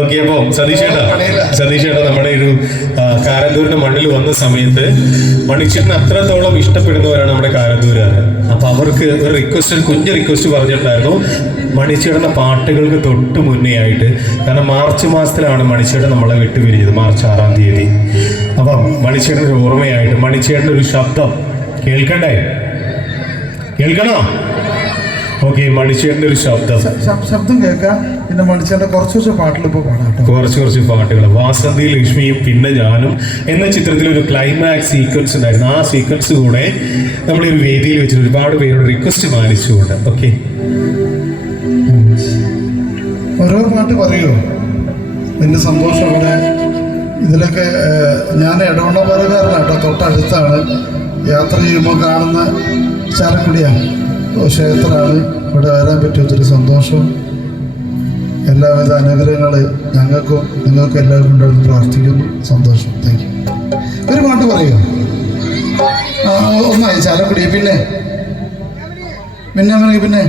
നോക്കിയപ്പോ സതീഷേട്ടാ സതീഷേട്ടാ നമ്മുടെ ഒരു കാരന്തൂരിന്റെ മണ്ണിൽ വന്ന സമയത്ത് മണിച്ചേട്ടന് അത്രത്തോളം ഇഷ്ടപ്പെടുന്നവരാണ് നമ്മുടെ കാരന്തൂരാണ് അപ്പൊ അവർക്ക് ഒരു റിക്വസ്റ്റ് കുഞ്ഞ് റിക്വസ്റ്റ് പറഞ്ഞിട്ടുണ്ടായിരുന്നു. മണിച്ചേട്ടന്റെ പാട്ടുകൾക്ക് തൊട്ട് മുന്നേ ആയിട്ട്. കാരണം മാർച്ച് മാസത്തിലാണ് മണിച്ചേട്ടൻ നമ്മളെ വിട്ടുപിരിഞ്ഞത് മാർച്ച് ആറാം തീയതി. അപ്പം മണിച്ചേട്ടന്റെ ഓർമ്മയായിട്ട് മണിച്ചേട്ടന്റെ ഒരു ശബ്ദം. കേൾക്കണ്ടേ? കേൾക്കണോ? ഓക്കെ ഒരു ശബ്ദം. ശബ്ദം കേൾക്കാം. പിന്നെ കുറച്ച് കുറച്ച് പാട്ടിൽ ഇപ്പോൾ പാടാം കുറച്ച് കുറച്ച് പാട്ടുകൾ. വാസന്തി ലക്ഷ്മിയും പിന്നെ ഞാനും എന്ന ചിത്രത്തിൽ ഒരു ക്ലൈമാക്സ് സീക്വൻസ് ഉണ്ടായിരുന്നു. ആ സീക്വൻസ് കൂടെ നമ്മൾ ഒരു വേദിയിൽ വെച്ചിട്ട് ഒരുപാട് പേരോട് റിക്വസ്റ്റ് മാനിച്ചുകൊണ്ട്. ഓക്കെ ഓരോ പാട്ട് പറയൂ എന്റെ സന്തോഷം അവിടെ. ഇതിലൊക്കെ ഞാൻ ഇടവണ്ണപ്പാറക്കാരനാണ് കേട്ടോ. തൊട്ടടുത്താണ്. യാത്ര ചെയ്യുമ്പോൾ കാണുന്ന ചാലക്കുടിയാണ് ക്ഷേത്രമാണ് ഇവിടെ വരാൻ പറ്റിയ ഒത്തിരി സന്തോഷം. എല്ലാവിധ അനുഗ്രഹങ്ങൾ ഞങ്ങൾക്കും നിങ്ങൾക്കും എല്ലാവർക്കും ഉണ്ടാകുന്നു പ്രാർത്ഥിക്കുന്നു. സന്തോഷം. താങ്ക് യു ഒരു പാട്ട് പറയുമോ ആ ഒന്നായി ചാലക്കുടി പിന്നെ? പിന്നെ അങ്ങനെ പിന്നെ?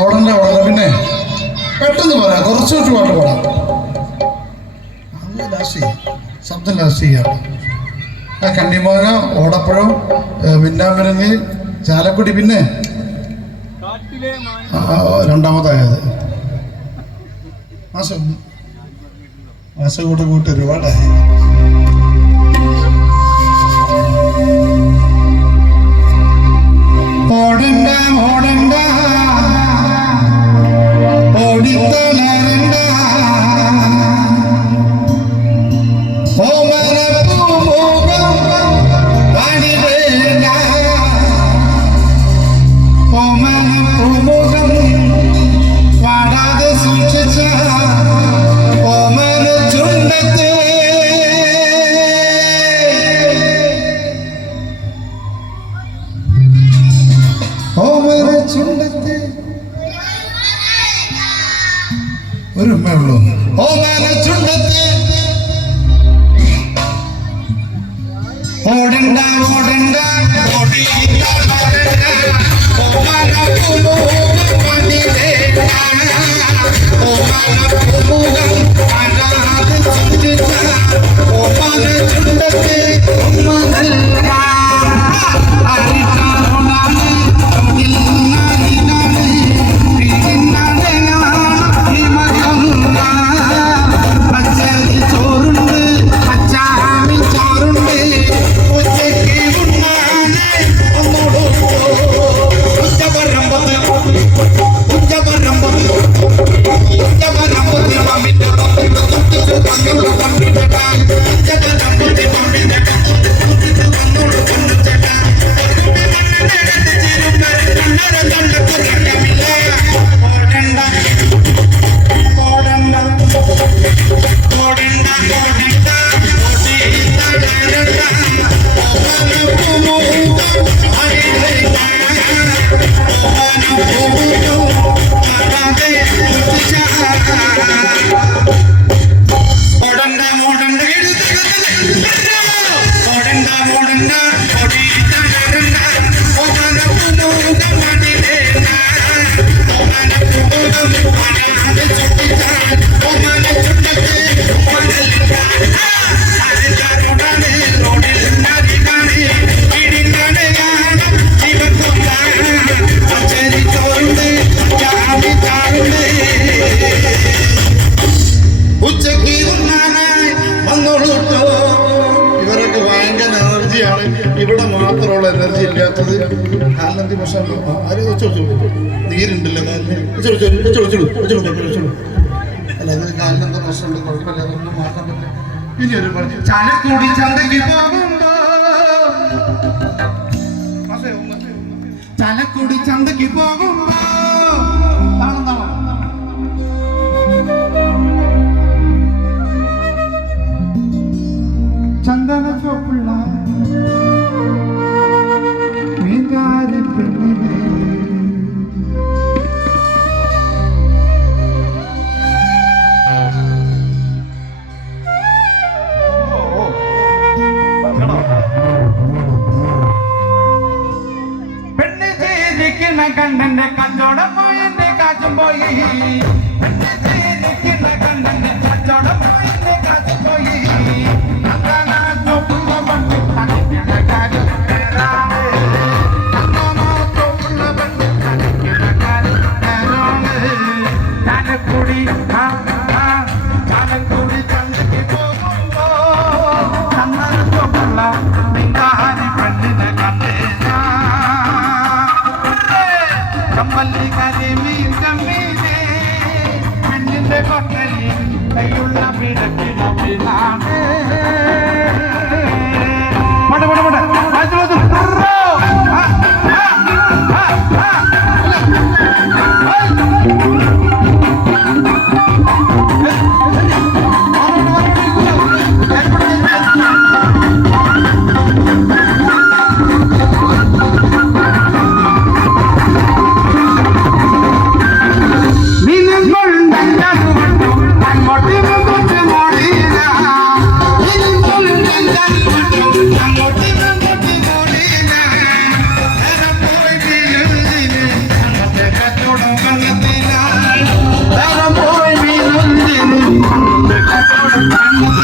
ഓടണ്ട ഓടണ്ട. പിന്നെ? പെട്ടെന്ന് പറയാം. കുറച്ചുകൂട്ട് പാട്ട് പാടാം. അത് ലാസ്റ്റ് ചെയ്യാം. ശബ്ദം ലാസ്റ്റ് ചെയ്യാം. കണ്ണിമാങ്ങ ഓടപ്പഴം മിന്നാമിരങ്ങി ചാലക്കുടി പിന്നെ? രണ്ടാമതായത്. മാസം മാസം കൂട്ട് കൂട്ട് ഒരുപാടായി. ഓടണ്ട ഓടണ്ട. Mama. കാലിനെന്തി പ്രശ്നം ആര് ചോദിച്ചു നീരുണ്ടല്ലോ കാലിന് ചോദിച്ചു ചോദിച്ചു ചോദിച്ചു ചോദിച്ചു അല്ല അത് കാലിനെന്താ പ്രശ്നമുണ്ട് കുഴപ്പമില്ല അതൊന്നും മാറ്റാൻ പറ്റില്ല. ഇനി ഒരു പറഞ്ഞു ചാലക്കുടി ചന്തയ്ക്ക് പോകുമ്പോ. ചാലക്കുടി ചന്തയ്ക്ക് പോകുമ്പോ. ചന്ദന ചോപ്പുള്ള കപ്പലി കരിമീൻ കമ്മീനേ പെണ്ണിന്റെ കൊട്ടയിൽ കൈയുള്ള പിടക്കിട പിന്നാടേ പട പട പട Thank you.